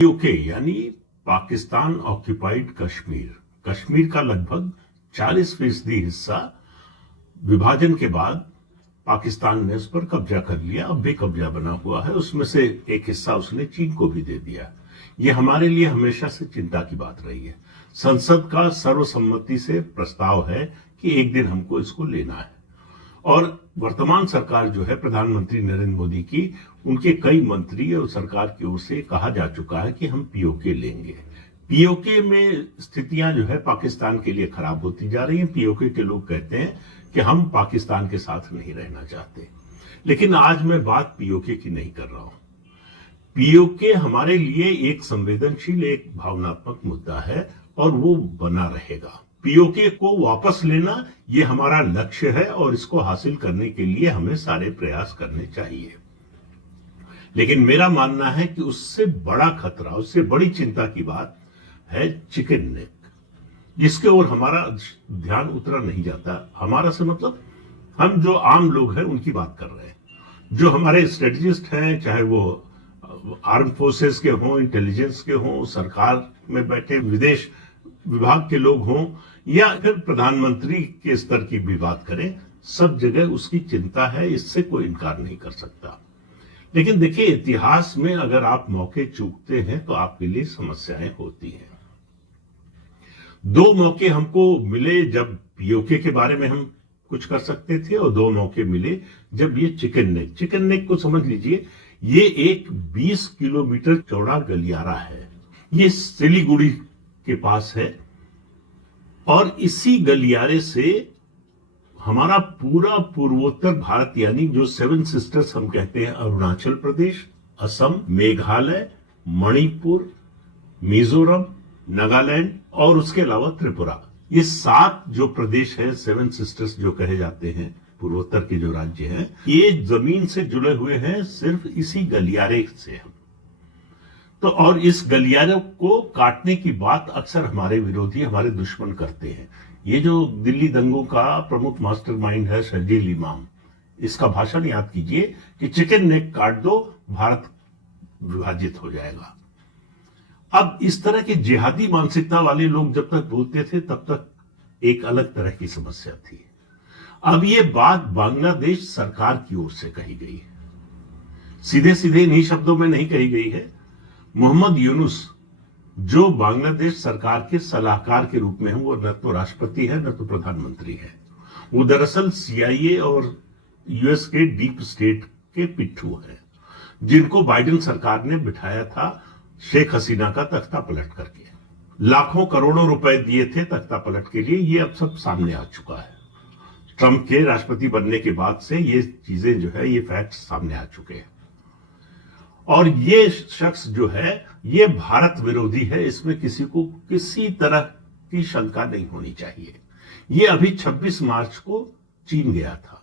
PoK यानी Pakistan occupied Kashmir, Kashmir का लगभग 40% हिस्सा विभाजन के बाद पाकिस्तान ने उस पर कब्जा कर लिया। अब भी कब्जा बना हुआ है। उसमें से एक हिस्सा उसने चीन को भी दे दिया। यह हमारे लिए हमेशा से चिंता की बात रही है। संसद का सर्वसम्मति से प्रस्ताव है कि एक दिन हमको इसको लेना है, और वर्तमान सरकार जो है प्रधानमंत्री नरेंद्र मोदी की, उनके कई मंत्री और सरकार की ओर से कहा जा चुका है कि हम पीओके लेंगे। पीओके में स्थितियां जो है पाकिस्तान के लिए खराब होती जा रही हैं। पीओके के लोग कहते हैं कि हम पाकिस्तान के साथ नहीं रहना चाहते। लेकिन आज मैं बात पीओके की नहीं कर रहा हूं। पीओके हमारे लिए एक संवेदनशील, एक भावनात्मक मुद्दा है और वो बना रहेगा। पीओके को वापस लेना ये हमारा लक्ष्य है और इसको हासिल करने के लिए हमें सारे प्रयास करने चाहिए। लेकिन मेरा मानना है कि उससे बड़ा खतरा, उससे बड़ी चिंता की बात है चिकन नेक, जिसके ओर हमारा ध्यान उतरा नहीं जाता। हमारा से मतलब हम जो आम लोग हैं उनकी बात कर रहे हैं। जो हमारे स्ट्रेटेजिस्ट हैं, चाहे वो आर्म फोर्सेस के हों, इंटेलिजेंस के हों, सरकार में बैठे विदेश विभाग के लोग हों, या फिर प्रधानमंत्री के स्तर की भी बात करें, सब जगह उसकी चिंता है। इससे कोई इनकार नहीं कर सकता। लेकिन देखिए, इतिहास में अगर आप मौके चूकते हैं तो आपके लिए समस्याएं होती हैं। 2 मौके हमको मिले जब पीओके के बारे में हम कुछ कर सकते थे, और 2 मौके मिले जब ये चिकन नेक को समझ लीजिए। ये एक 20 किलोमीटर चौड़ा गलियारा है। ये सिलीगुड़ी के पास है, और इसी गलियारे से हमारा पूरा पूर्वोत्तर भारत, यानी जो 7 सिस्टर्स हम कहते हैं, अरुणाचल प्रदेश, असम, मेघालय, मणिपुर, मिजोरम, नागालैंड और उसके अलावा त्रिपुरा, ये 7 जो प्रदेश है, 7 सिस्टर्स जो कहे जाते हैं, पूर्वोत्तर के जो राज्य हैं, ये जमीन से जुड़े हुए हैं सिर्फ इसी गलियारे से हम। तो और इस गलियारे को काटने की बात अक्सर हमारे विरोधी, हमारे दुश्मन करते हैं। ये जो दिल्ली दंगों का प्रमुख मास्टरमाइंड है शर्जील इमाम, इसका भाषण याद कीजिए कि चिकन नेक काट दो, भारत विभाजित हो जाएगा। अब इस तरह की जिहादी मानसिकता वाले लोग जब तक बोलते थे तब तक एक अलग तरह की समस्या थी। अब ये बात बांग्लादेश सरकार की ओर से कही गई है, सीधे सीधे इन्हीं शब्दों में नहीं कही गई है। मोहम्मद यूनुस, जो बांग्लादेश सरकार के सलाहकार के रूप में हैं, वो न तो राष्ट्रपति है न तो प्रधानमंत्री है। वो दरअसल सीआईए और यूएस के डीप स्टेट के पिट्ठू हैं, जिनको बाइडेन सरकार ने बिठाया था शेख हसीना का तख्ता पलट करके। लाखों करोड़ों रुपए दिए थे तख्ता पलट के लिए। ये अब सब सामने आ चुका है। ट्रंप के राष्ट्रपति बनने के बाद से ये चीजें जो है, ये फैक्ट सामने आ चुके हैं। और ये शख्स जो है, ये भारत विरोधी है, इसमें किसी को किसी तरह की शंका नहीं होनी चाहिए। ये अभी 26 मार्च को चीन गया था।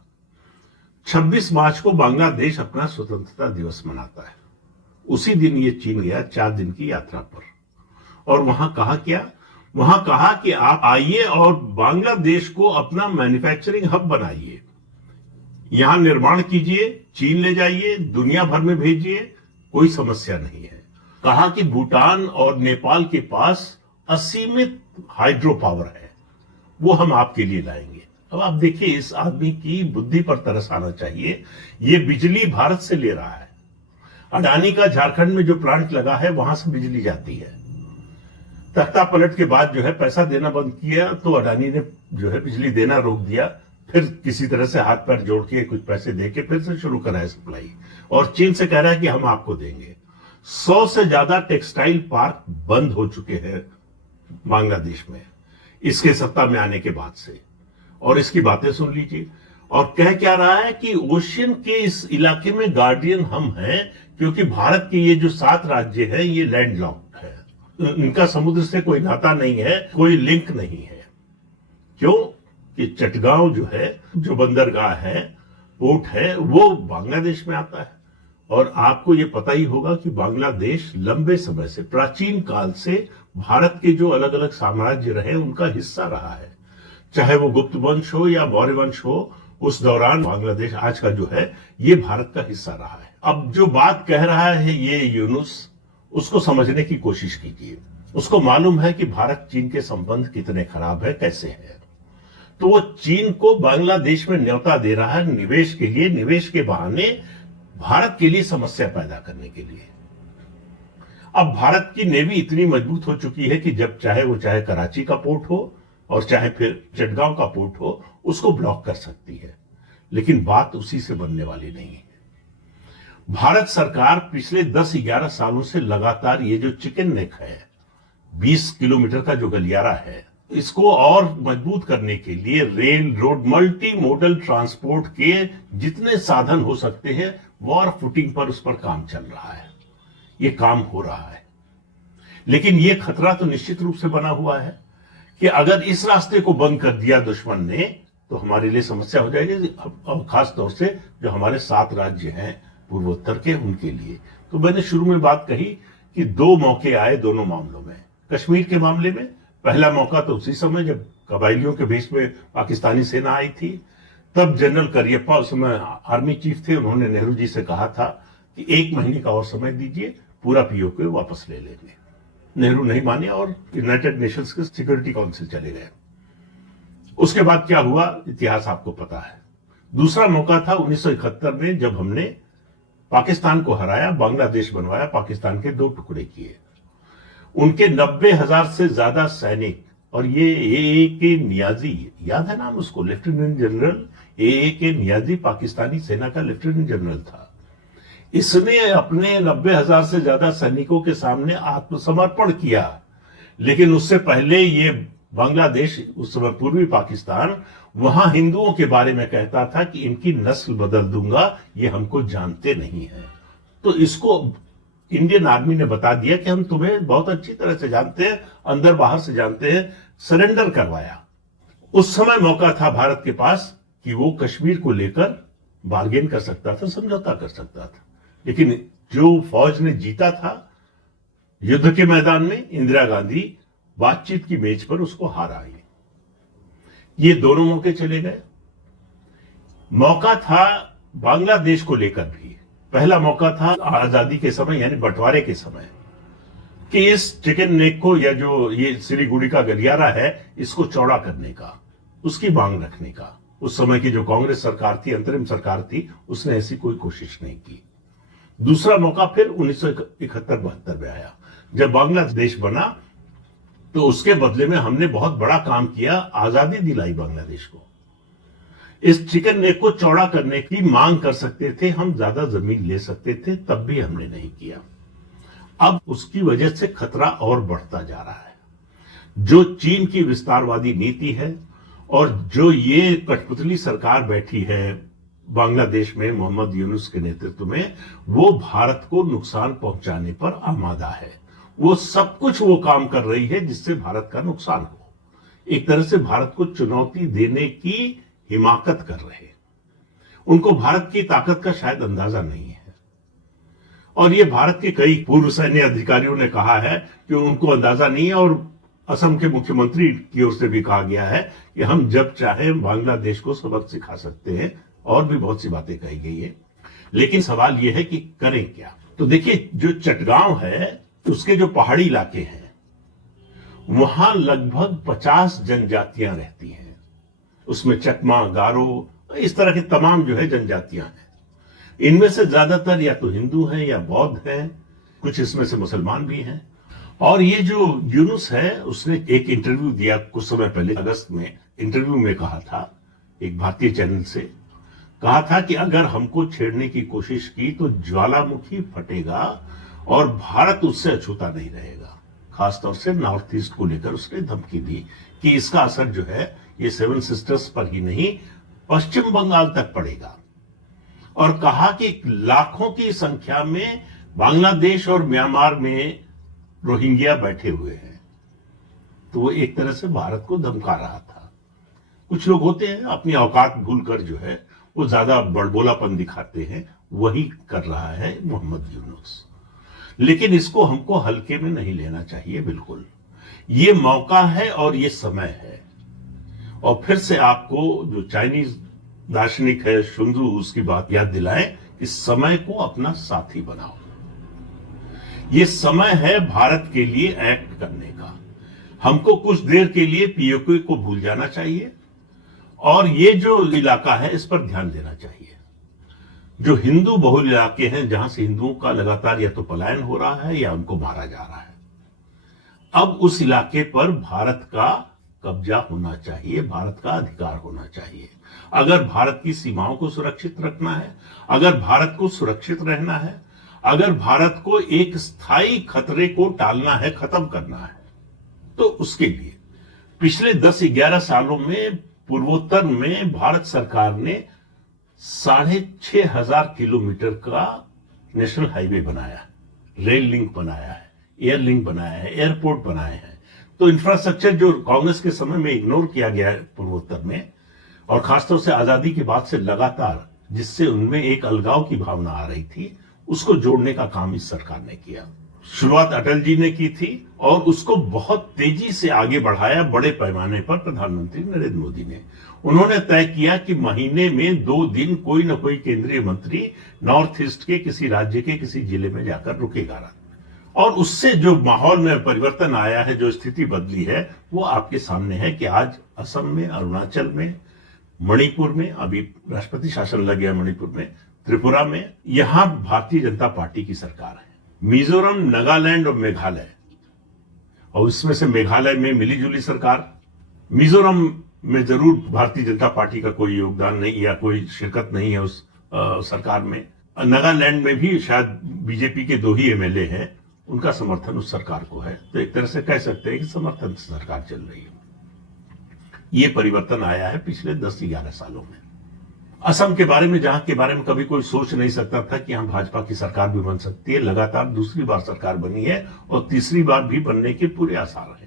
26 मार्च को बांग्लादेश अपना स्वतंत्रता दिवस मनाता है। उसी दिन ये चीन गया 4 दिन की यात्रा पर, और वहां कहा क्या? वहां कहा कि आप आइए और बांग्लादेश को अपना मैन्युफैक्चरिंग हब बनाइए, यहां निर्माण कीजिए, चीन ले जाइए, दुनिया भर में भेजिए, कोई समस्या नहीं है। कहा कि भूटान और नेपाल के पास असीमित हाइड्रो पावर है, वो हम आपके लिए लाएंगे। अब आप देखिए, इस आदमी की बुद्धि पर तरस आना चाहिए। ये बिजली भारत से ले रहा है। अडानी का झारखंड में जो प्लांट लगा है, वहां से बिजली जाती है। तख्ता पलट के बाद जो है पैसा देना बंद किया, तो अडानी ने जो है बिजली देना रोक दिया। फिर किसी तरह से हाथ पैर जोड़ के कुछ पैसे देके फिर से शुरू करा है सप्लाई, और चीन से कह रहा है कि हम आपको देंगे। 100 से ज्यादा टेक्सटाइल पार्क बंद हो चुके हैं बांग्लादेश में इसके सत्ता में आने के बाद से। और इसकी बातें सुन लीजिए। और कह क्या रहा है कि ओशियन के इस इलाके में गार्डियन हम हैं, क्योंकि भारत के ये जो 7 राज्य हैं, ये लैंडलॉक्ड है, इनका समुद्र से कोई नाता नहीं है, कोई लिंक नहीं है। क्यों कि चटगांव जो है, जो बंदरगाह है, पोर्ट है, वो बांग्लादेश में आता है। और आपको ये पता ही होगा कि बांग्लादेश लंबे समय से, प्राचीन काल से भारत के जो अलग अलग साम्राज्य रहे उनका हिस्सा रहा है। चाहे वो गुप्त वंश हो या मौर्य वंश हो, उस दौरान बांग्लादेश आज का जो है, ये भारत का हिस्सा रहा है। अब जो बात कह रहा है ये यूनुस, उसको समझने की कोशिश कीजिए। उसको मालूम है कि भारत चीन के संबंध कितने खराब है, कैसे है। तो वो चीन को बांग्लादेश में न्योता दे रहा है निवेश के लिए, निवेश के बहाने भारत के लिए समस्या पैदा करने के लिए। अब भारत की नेवी इतनी मजबूत हो चुकी है कि जब चाहे वो, चाहे कराची का पोर्ट हो और चाहे फिर चटगांव का पोर्ट हो, उसको ब्लॉक कर सकती है। लेकिन बात उसी से बनने वाली नहीं है। भारत सरकार पिछले 10-11 सालों से लगातार ये जो चिकन नेक है, 20 किलोमीटर का जो गलियारा है, इसको और मजबूत करने के लिए rail, road, multi modal transport के जितने साधन हो सकते हैं वॉर फुटिंग पर उस पर काम चल रहा है। ये काम हो रहा है, लेकिन ये खतरा तो निश्चित रूप से बना हुआ है कि अगर इस रास्ते को बंद कर दिया दुश्मन ने तो हमारे लिए समस्या हो जाएगी, और खास तौर से जो हमारे 7 राज्य हैं पूर्वोत्तर के, उनके लिए। तो मैंने शुरू में बात कही कि 2 मौके आए दोनों मामलों में। कश्मीर के मामले में पहला मौका तो उसी समय जब कबायलियों के भेष में पाकिस्तानी सेना आई थी, तब जनरल करियप्पा उस समय आर्मी चीफ थे, उन्होंने नेहरू जी से कहा था कि 1 महीने का और समय दीजिए, पूरा पीओके वापस ले लेंगे। नेहरू नहीं माने और यूनाइटेड नेशंस के सिक्योरिटी काउंसिल चले गए। उसके बाद क्या हुआ, इतिहास आपको पता है। दूसरा मौका था 1971 में, जब हमने पाकिस्तान को हराया, बांग्लादेश बनवाया, पाकिस्तान के 2 टुकड़े किए। उनके 90,000 से ज्यादा सैनिक, और ये ए के नियाजी, याद है नाम उसको, लेफ्टिनेंट जनरल ए के नियाजी पाकिस्तानी सेना का लेफ्टिनेंट जनरल था। इसने अपने 90,000 से ज्यादा सैनिकों के सामने आत्मसमर्पण किया। लेकिन उससे पहले ये बांग्लादेश, उस समय पूर्वी पाकिस्तान, वहां हिंदुओं के बारे में कहता था कि इनकी नस्ल बदल दूंगा, ये हमको जानते नहीं है। तो इसको इंडियन आर्मी ने बता दिया कि हम तुम्हें बहुत अच्छी तरह से जानते हैं, अंदर बाहर से जानते हैं, सरेंडर करवाया। उस समय मौका था भारत के पास कि वो कश्मीर को लेकर बार्गेन कर सकता था, समझौता कर सकता था। लेकिन जो फौज ने जीता था युद्ध के मैदान में, इंदिरा गांधी बातचीत की मेज पर उसको हाराई। ये दोनों मौके चले गए। मौका था बांग्लादेश को लेकर भी। पहला मौका था आजादी के समय, यानी बंटवारे के समय, कि इस चिकन नेक को, या जो ये सिलीगुड़ी का गलियारा है, इसको चौड़ा करने का, उसकी मांग रखने का। उस समय की जो कांग्रेस सरकार थी, अंतरिम सरकार थी, उसने ऐसी कोई कोशिश नहीं की। दूसरा मौका फिर 1971-72 में आया, जब बांग्लादेश बना। तो उसके बदले में हमने बहुत बड़ा काम किया, आजादी दिलाई बांग्लादेश को। इस चिकन नेक को चौड़ा करने की मांग कर सकते थे हम, ज्यादा जमीन ले सकते थे, तब भी हमने नहीं किया। अब उसकी वजह से खतरा और बढ़ता जा रहा है। जो चीन की विस्तारवादी नीति है और जो ये कठपुतली सरकार बैठी है बांग्लादेश में मोहम्मद यूनुस के नेतृत्व में, वो भारत को नुकसान पहुंचाने पर आमादा है। वो सब कुछ वो काम कर रही है जिससे भारत का नुकसान हो। एक तरह से भारत को चुनौती देने की हिमाकत कर रहे हैं। उनको भारत की ताकत का शायद अंदाजा नहीं है, और ये भारत के कई पूर्व सैन्य अधिकारियों ने कहा है कि उनको अंदाजा नहीं है। और असम के मुख्यमंत्री की ओर से भी कहा गया है कि हम जब चाहे बांग्लादेश को सबक सिखा सकते हैं, और भी बहुत सी बातें कही गई है। लेकिन सवाल यह है कि करें क्या। तो देखिए, जो चटगांव है, उसके जो पहाड़ी इलाके हैं, वहां लगभग 50 जनजातियां रहती हैं। उसमें चकमा, गारो, इस तरह के तमाम जो है जनजातियां हैं। इनमें से ज्यादातर या तो हिंदू हैं या बौद्ध हैं, कुछ इसमें से मुसलमान भी हैं। और ये जो यूनुस है, उसने एक इंटरव्यू दिया कुछ समय पहले, अगस्त में, इंटरव्यू में कहा था एक भारतीय चैनल से, कहा था कि अगर हमको छेड़ने की कोशिश की तो ज्वालामुखी फटेगा और भारत उससे अछूता नहीं रहेगा। खासतौर से नॉर्थ ईस्ट को लेकर उसने धमकी दी कि इसका असर जो है ये 7 सिस्टर्स पर ही नहीं, पश्चिम बंगाल तक पड़ेगा। और कहा कि लाखों की संख्या में बांग्लादेश और म्यांमार में रोहिंग्या बैठे हुए हैं। तो वो एक तरह से भारत को धमका रहा था। कुछ लोग होते हैं अपनी औकात भूलकर जो है वो ज्यादा बड़बोलापन दिखाते हैं, वही कर रहा है मोहम्मद यूनुस। लेकिन इसको हमको हल्के में नहीं लेना चाहिए, बिल्कुल। ये मौका है और ये समय है। और फिर से आपको जो चाइनीज दार्शनिक है शुंजू, उसकी बात याद दिलाएं कि समय को अपना साथी बनाओ। ये समय है भारत के लिए एक्ट करने का। हमको कुछ देर के लिए पीओके को भूल जाना चाहिए और ये जो इलाका है इस पर ध्यान देना चाहिए। जो हिंदू बहुल इलाके हैं, जहां से हिंदुओं का लगातार या तो पलायन हो रहा है या उनको मारा जा रहा है, अब उस इलाके पर भारत का कब्जा होना चाहिए, भारत का अधिकार होना चाहिए। अगर भारत की सीमाओं को सुरक्षित रखना है, अगर भारत को सुरक्षित रहना है, अगर भारत को एक स्थायी खतरे को टालना है, खत्म करना है, तो उसके लिए पिछले 10-11 सालों में पूर्वोत्तर में भारत सरकार ने 6,500 किलोमीटर का नेशनल हाईवे बनाया, रेल लिंक बनाया है, एयर लिंक बनाया है, एयरपोर्ट बनाए हैं। तो इंफ्रास्ट्रक्चर जो कांग्रेस के समय में इग्नोर किया गया है पूर्वोत्तर में, और खासतौर से आजादी के बाद से लगातार, जिससे उनमें एक अलगाव की भावना आ रही थी, उसको जोड़ने का काम इस सरकार ने किया। शुरुआत अटल जी ने की थी और उसको बहुत तेजी से आगे बढ़ाया बड़े पैमाने पर प्रधानमंत्री नरेंद्र मोदी ने। उन्होंने तय किया कि महीने में 2 दिन कोई ना कोई केंद्रीय मंत्री नॉर्थ ईस्ट के किसी राज्य के किसी जिले में जाकर रुकेगा, और उससे जो माहौल में परिवर्तन आया है, जो स्थिति बदली है, वो आपके सामने है कि आज असम में, अरुणाचल में, मणिपुर में, अभी राष्ट्रपति शासन लग गया मणिपुर में, त्रिपुरा में, यहां भारतीय जनता पार्टी की सरकार है। मिजोरम, नागालैंड और मेघालय, और इसमें से मेघालय में मिलीजुली सरकार, मिजोरम में जरूर भारतीय जनता पार्टी का कोई योगदान नहीं या कोई शिरकत नहीं है उस सरकार में। नागालैंड में भी शायद बीजेपी के 2 ही एमएलए हैं, उनका समर्थन उस सरकार को है। तो एक तरह से कह सकते हैं कि समर्थन से सरकार चल रही है। ये परिवर्तन आया है पिछले 10-11 सालों में। असम के बारे में, जहां के बारे में कभी कोई सोच नहीं सकता था कि यहां भाजपा की सरकार भी बन सकती है, लगातार दूसरी बार सरकार बनी है और तीसरी बार भी बनने के पूरे आसार हैं।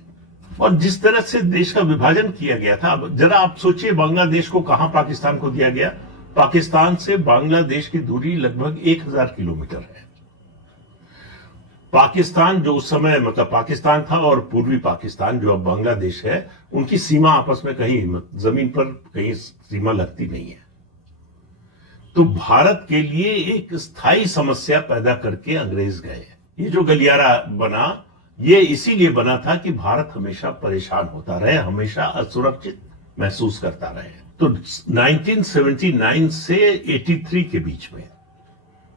और जिस तरह से देश का विभाजन किया गया था, अब जरा आप सोचिए, बांग्लादेश को कहां पाकिस्तान को दिया गया? पाकिस्तान से बांग्लादेश की दूरी लगभग 1000 किलोमीटर है। पाकिस्तान जो उस समय, मतलब पाकिस्तान था और पूर्वी पाकिस्तान जो अब बांग्लादेश है, उनकी सीमा आपस में कहीं जमीन पर कहीं सीमा लगती नहीं है। तो भारत के लिए एक स्थायी समस्या पैदा करके अंग्रेज गए। ये जो गलियारा बना, ये इसीलिए बना था कि भारत हमेशा परेशान होता रहे, हमेशा असुरक्षित महसूस करता रहे। तो 1979 से 83 के बीच में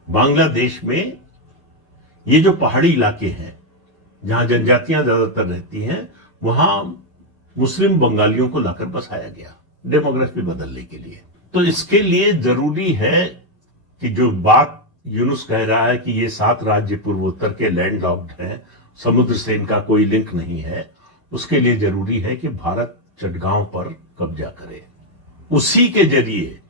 बांग्लादेश में ये जो पहाड़ी इलाके हैं, जहां जनजातियां ज्यादातर रहती हैं, वहां मुस्लिम बंगालियों को लाकर बसाया गया, डेमोग्राफी बदलने के लिए। तो इसके लिए जरूरी है कि जो बात यूनुस कह रहा है कि ये 7 राज्य पूर्वोत्तर के लैंडलॉक्ड हैं, समुद्र से इनका कोई लिंक नहीं है, उसके लिए जरूरी है कि भारत चटगांव पर कब्जा करे। उसी के जरिए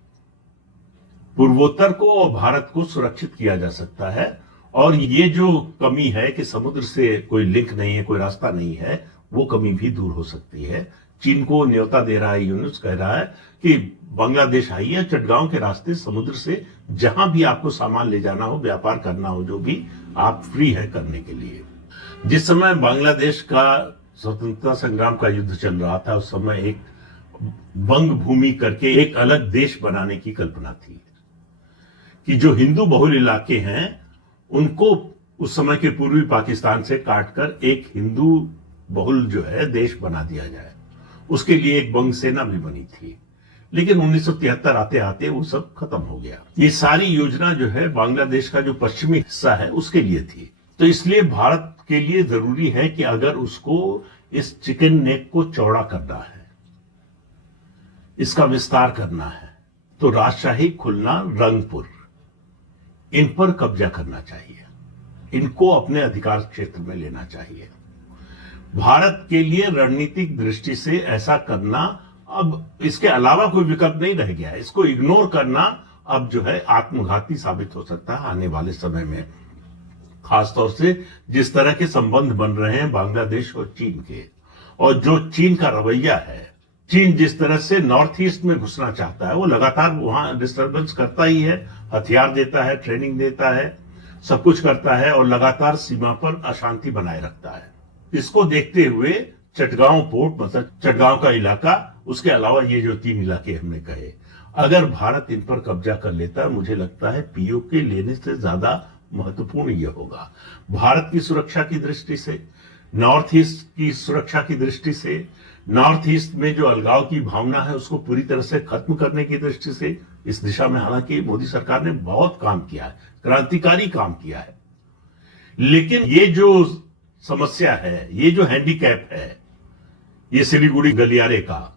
पूर्वोत्तर को और भारत को सुरक्षित किया जा सकता है। और ये जो कमी है कि समुद्र से कोई लिंक नहीं है, कोई रास्ता नहीं है, वो कमी भी दूर हो सकती है। चीन को न्योता दे रहा है यूनुस, कह रहा है कि बांग्लादेश आइए, चटगांव के रास्ते समुद्र से जहां भी आपको सामान ले जाना हो, व्यापार करना हो, जो भी, आप फ्री है करने के लिए। जिस समय बांग्लादेश का स्वतंत्रता संग्राम का युद्ध चल रहा था, उस समय एक बंग भूमि करके एक अलग देश बनाने की कल्पना थी कि जो हिंदू बहुल इलाके हैं उनको उस समय के पूर्वी पाकिस्तान से काटकर एक हिंदू बहुल जो है देश बना दिया जाए। उसके लिए एक बंग सेना भी बनी थी, लेकिन 1973 आते आते वो सब खत्म हो गया। ये सारी योजना जो है बांग्लादेश का जो पश्चिमी हिस्सा है उसके लिए थी। तो इसलिए भारत के लिए जरूरी है कि अगर उसको इस चिकन नेक को चौड़ा करना है, इसका विस्तार करना है, तो राजशाही, खुलना, रंगपुर, इन पर कब्जा करना चाहिए, इनको अपने अधिकार क्षेत्र में लेना चाहिए। भारत के लिए रणनीतिक दृष्टि से ऐसा करना अब इसके अलावा कोई विकल्प नहीं रह गया है। इसको इग्नोर करना अब जो है आत्मघाती साबित हो सकता है आने वाले समय में, खासतौर से जिस तरह के संबंध बन रहे हैं बांग्लादेश और चीन के, और जो चीन का रवैया है। चीन जिस तरह से नॉर्थ ईस्ट में घुसना चाहता है, वो लगातार वहां डिस्टर्बेंस करता ही है, हथियार देता है, ट्रेनिंग देता है, सब कुछ करता है और लगातार सीमा पर अशांति बनाए रखता है। इसको देखते हुए चटगांव पोर्ट, मतलब चटगांव का इलाका, उसके अलावा ये जो 3 इलाके हमने कहे, अगर भारत इन पर कब्जा कर लेता, मुझे लगता है पीओके लेने से ज्यादा महत्वपूर्ण यह होगा, भारत की सुरक्षा की दृष्टि से, नॉर्थ ईस्ट की सुरक्षा की दृष्टि से, नॉर्थ ईस्ट में जो अलगाव की भावना है उसको पूरी तरह से खत्म करने की दृष्टि से इस दिशा में हालांकि मोदी सरकार ने बहुत काम किया है, क्रांतिकारी काम किया है। लेकिन ये जो समस्या है, ये जो हैंडीकैप है, ये सिलीगुड़ी गलियारे का,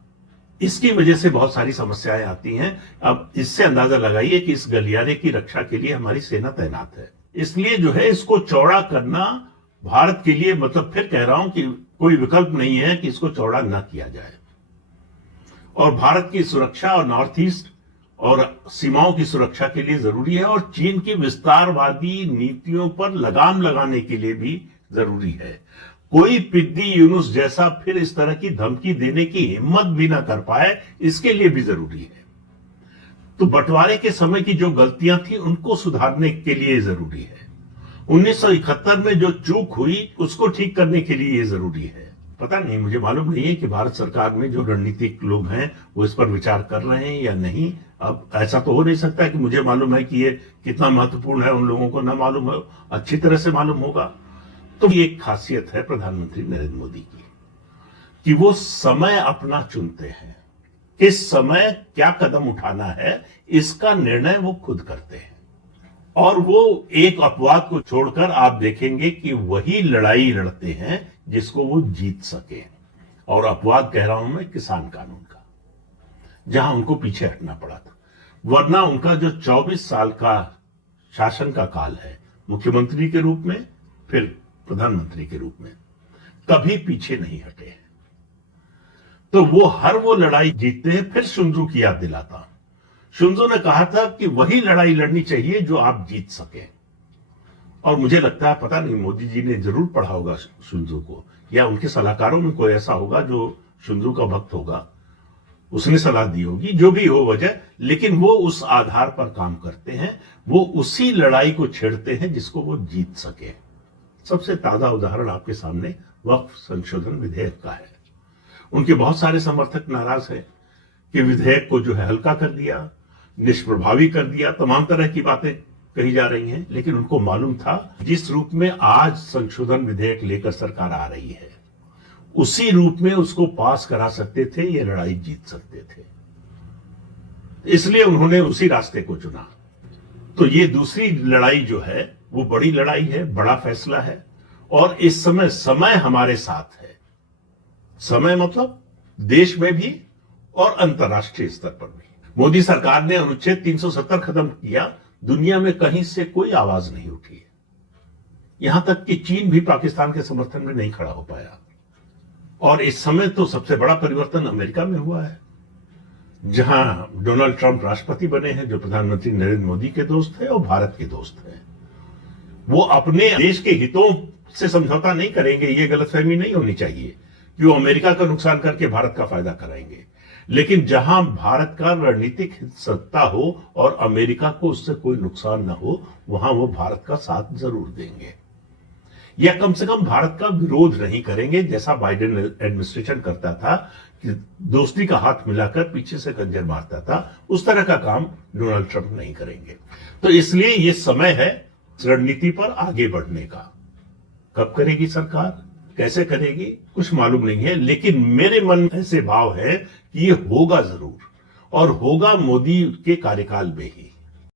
इसकी वजह से बहुत सारी समस्याएं आती हैं। अब इससे अंदाजा लगाइए कि इस गलियारे की रक्षा के लिए हमारी सेना तैनात है, इसलिए जो है इसको चौड़ा करना भारत के लिए, मतलब फिर कह रहा हूं कि कोई विकल्प नहीं है कि इसको चौड़ा ना किया जाए। और भारत की सुरक्षा और नॉर्थ ईस्ट और सीमाओं की सुरक्षा के लिए जरूरी है, और चीन की विस्तारवादी नीतियों पर लगाम लगाने के लिए भी जरूरी है। कोई पिद्दी यूनुस जैसा फिर इस तरह की धमकी देने की हिम्मत भी ना कर पाए, इसके लिए भी जरूरी है। तो बंटवारे के समय की जो गलतियां थी उनको सुधारने के लिए जरूरी है। 1971 में जो चूक हुई उसको ठीक करने के लिए ये जरूरी है। पता नहीं, मुझे मालूम नहीं है कि भारत सरकार में जो रणनीतिक लोग हैं वो इस पर विचार कर रहे हैं या नहीं। अब ऐसा तो हो नहीं सकता कि मुझे मालूम है कि ये कितना महत्वपूर्ण है, उन लोगों को ना मालूम है, अच्छी तरह से मालूम होगा। तो ये एक खासियत है प्रधानमंत्री नरेंद्र मोदी की कि वो समय अपना चुनते हैं, किस समय क्या कदम उठाना है इसका निर्णय वो खुद करते हैं। और वो एक अपवाद को छोड़कर आप देखेंगे कि वही लड़ाई लड़ते हैं जिसको वो जीत सके। और अपवाद कह रहा हूं मैं किसान कानून का, जहां उनको पीछे हटना पड़ा था। वरना उनका जो 24 साल का शासन का काल है, मुख्यमंत्री के रूप में फिर प्रधानमंत्री के रूप में, कभी पीछे नहीं हटे हैं। तो वो लड़ाई जीतते हैं। फिर सुंजू की याद दिलाता हूं, सुंजू ने कहा था कि वही लड़ाई लड़नी चाहिए जो आप जीत सके। और मुझे लगता है, पता नहीं, मोदी जी ने जरूर पढ़ा होगा सुंजू को, या उनके सलाहकारों में कोई ऐसा होगा जो सुंजू का भक्त होगा, उसने सलाह दी होगी, जो भी हो वजह, लेकिन वो उस आधार पर काम करते हैं, वो उसी लड़ाई को छेड़ते हैं जिसको वो जीत सके। सबसे ताजा उदाहरण आपके सामने वक्फ संशोधन विधेयक का है। उनके बहुत सारे समर्थक नाराज हैं कि विधेयक को जो है हल्का कर दिया, निष्प्रभावी कर दिया, तमाम तरह की बातें कही जा रही हैं। लेकिन उनको मालूम था जिस रूप में आज संशोधन विधेयक लेकर सरकार आ रही है, उसी रूप में उसको पास करा सकते थे, ये लड़ाई जीत सकते थे। इसलिए उन्होंने उसी रास्ते को चुना। तो ये दूसरी लड़ाई जो है वो बड़ी लड़ाई है, बड़ा फैसला है, और इस समय हमारे साथ है। समय मतलब देश में भी और अंतर्राष्ट्रीय स्तर पर भी। मोदी सरकार ने अनुच्छेद 370 खत्म किया, दुनिया में कहीं से कोई आवाज नहीं उठी है। यहां तक कि चीन भी पाकिस्तान के समर्थन में नहीं खड़ा हो पाया। और इस समय तो सबसे बड़ा परिवर्तन अमेरिका में हुआ है, जहां डोनाल्ड ट्रंप राष्ट्रपति बने हैं, जो प्रधानमंत्री नरेंद्र मोदी के दोस्त हैं और भारत के दोस्त हैं। वो अपने देश के हितों से समझौता नहीं करेंगे, ये गलतफहमी नहीं होनी चाहिए कि वो अमेरिका का नुकसान करके भारत का फायदा कराएंगे। लेकिन जहां भारत का रणनीतिक हित सत्ता हो और अमेरिका को उससे कोई नुकसान ना हो, वहां वो भारत का साथ जरूर देंगे, या कम से कम भारत का विरोध नहीं करेंगे, जैसा बाइडेन एडमिनिस्ट्रेशन करता था कि दोस्ती का हाथ मिलाकर पीछे से खंजर मारता था। उस तरह का काम डोनाल्ड ट्रंप नहीं करेंगे। तो इसलिए यह समय है रणनीति पर आगे बढ़ने का। कब करेगी सरकार, कैसे करेगी, कुछ मालूम नहीं है, लेकिन मेरे मन में ऐसे भाव है कि ये होगा जरूर, और होगा मोदी के कार्यकाल में ही।